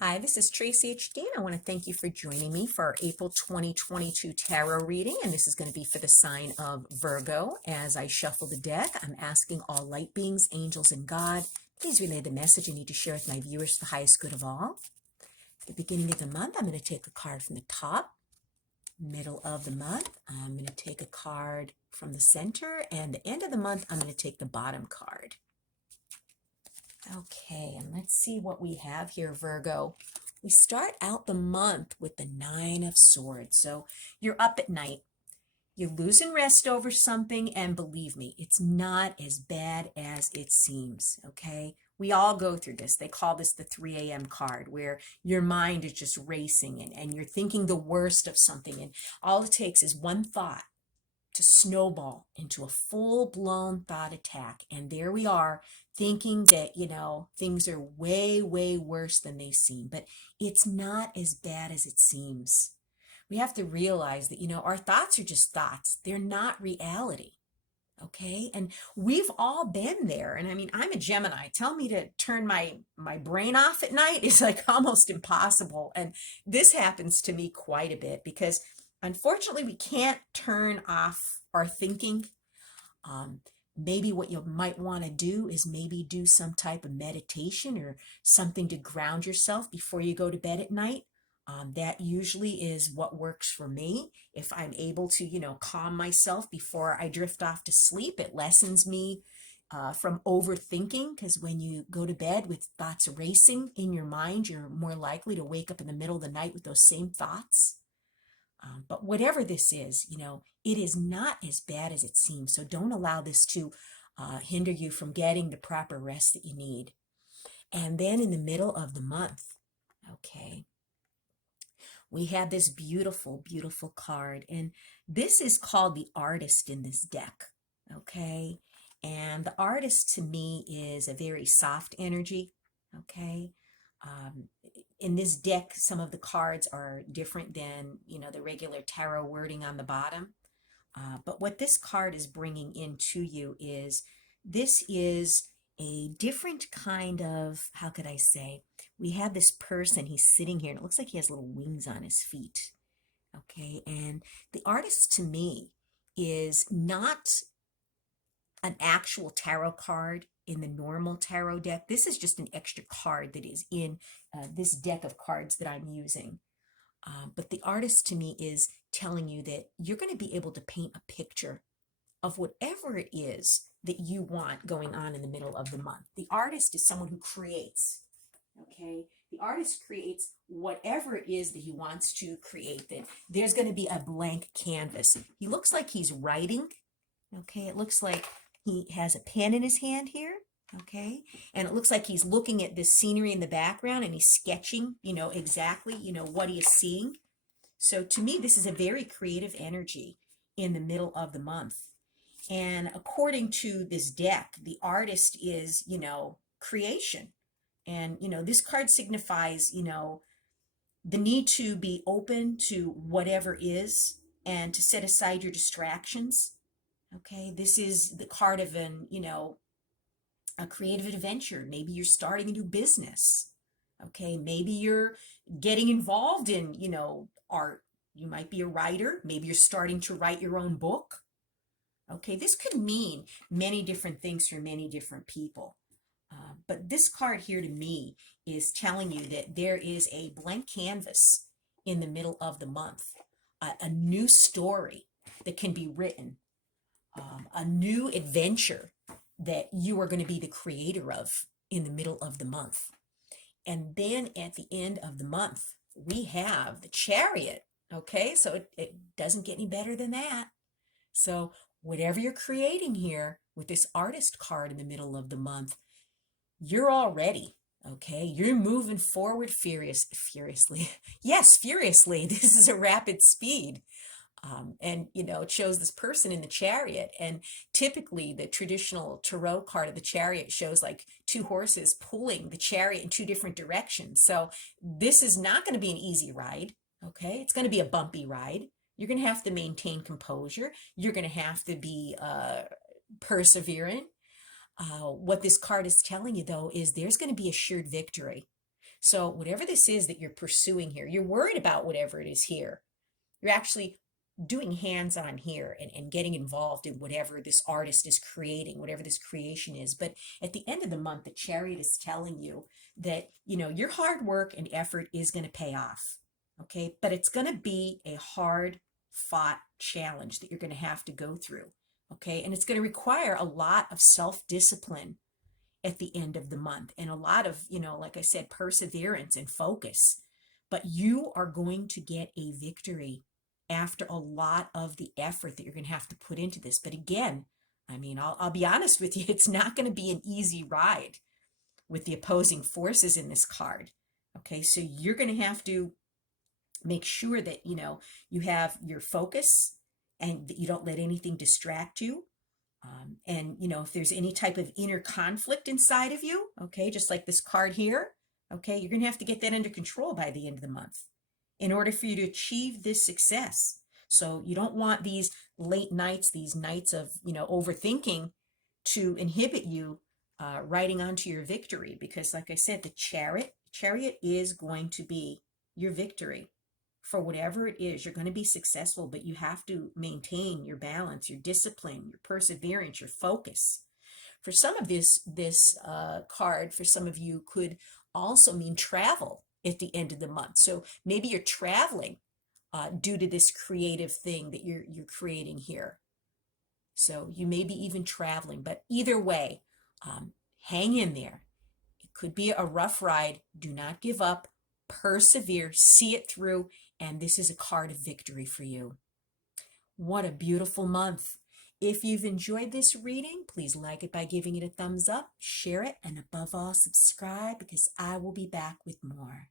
Hi, this is Tracy HD, and I want to thank you for joining me for our April 2022 tarot reading. And this is going to be for the sign of Virgo. As I shuffle the deck, I'm asking all light beings, angels, and God, please relay the message I need to share with my viewers for the highest good of all. At the beginning of the month, I'm going to take a card from the top. Middle of the month, I'm going to take a card from the center. And the end of the month, I'm going to take the bottom card. Okay, and let's see what we have here, Virgo. We start out the month with the Nine of Swords. So you're up at night, you're losing rest over something, and believe me, it's not as bad as it seems, okay? We all go through this. They call this the 3 a.m. card, where your mind is just racing and you're thinking the worst of something, and all it takes is one thought to snowball into a full-blown thought attack. And there we are thinking that, things are way, way worse than they seem. But it's not as bad as it seems. We have to realize that, our thoughts are just thoughts. They're not reality. Okay. And we've all been there. And I mean, I'm a Gemini. Tell me to turn my brain off at night is like almost impossible. And this happens to me quite a bit because unfortunately we can't turn off our thinking. Maybe what you might want to do is maybe do some type of meditation or something to ground yourself before you go to bed at night. That usually is what works for me. If I'm able to, calm myself before I drift off to sleep, it lessens me from overthinking, because when you go to bed with thoughts racing in your mind, you're more likely to wake up in the middle of the night with those same thoughts. But whatever this is, it is not as bad as it seems. So don't allow this to hinder you from getting the proper rest that you need. And then in the middle of the month, okay, we have this beautiful, beautiful card. And this is called the Artist in this deck, okay? And the Artist to me is a very soft energy, okay? In this deck, some of the cards are different than, the regular tarot wording on the bottom. But what this card is bringing into you is, this is a different kind of, how could I say, we have this person, he's sitting here, and it looks like he has little wings on his feet. Okay, and the Artist to me is not an actual tarot card in the normal tarot deck. This is just an extra card that is in this deck of cards that I'm using. But the Artist to me is telling you that you're going to be able to paint a picture of whatever it is that you want going on in the middle of the month. The Artist is someone who creates, okay? The Artist creates whatever it is that he wants to create. That there's going to be a blank canvas. He looks like he's writing, okay? It looks like he has a pen in his hand here, okay? And it looks like he's looking at this scenery in the background and he's sketching, exactly, what he is seeing. So to me, this is a very creative energy in the middle of the month. And according to this deck, the Artist is, creation. And, this card signifies, the need to be open to whatever is and to set aside your distractions. Okay, this is the card of a creative adventure. Maybe you're starting a new business. Okay, maybe you're getting involved in, art. You might be a writer. Maybe you're starting to write your own book. Okay, this could mean many different things for many different people. But this card here to me is telling you that there is a blank canvas in the middle of the month, a new story that can be written, a new adventure that you are going to be the creator of in the middle of the month. And then at the end of the month, we have the Chariot. Okay, so it doesn't get any better than that. So whatever you're creating here with this Artist card in the middle of the month, you're all ready. Okay, you're moving forward furiously. Yes, furiously. This is a rapid speed. And it shows this person in the Chariot, and typically the traditional tarot card of the Chariot shows like two horses pulling the chariot in two different directions. So this is not going to be an easy ride. Okay, it's going to be a bumpy ride. You're going to have to maintain composure. You're going to have to be perseverant. What this card is telling you, though, is there's going to be assured victory. So whatever this is that you're pursuing here, you're worried about whatever it is here. You're actually doing hands-on here and getting involved in whatever this artist is creating, whatever this creation is. But at the end of the month, the Chariot is telling you that, your hard work and effort is going to pay off. Okay. But it's going to be a hard fought challenge that you're going to have to go through. Okay. And it's going to require a lot of self-discipline at the end of the month and a lot of, like I said, perseverance and focus. But you are going to get a victory after a lot of the effort that you're going to have to put into this. But again, I'll be honest with you, it's not going to be an easy ride with the opposing forces in this card. Okay, so you're going to have to make sure that, you have your focus and that you don't let anything distract you. And, if there's any type of inner conflict inside of you, okay, just like this card here, okay, you're going to have to get that under control by the end of the month in order for you to achieve this success. So you don't want these late nights, these nights of, overthinking to inhibit you riding onto your victory. Because like I said, the chariot is going to be your victory. For whatever it is, you're going to be successful, but you have to maintain your balance, your discipline, your perseverance, your focus. For some of this card, for some of you, could also mean travel at the end of the month. So maybe you're traveling due to this creative thing that you're creating here. So you may be even traveling, but either way, hang in there. It could be a rough ride. Do not give up. Persevere. See it through. And this is a card of victory for you. What a beautiful month. If you've enjoyed this reading, please like it by giving it a thumbs up, share it, and above all, subscribe because I will be back with more.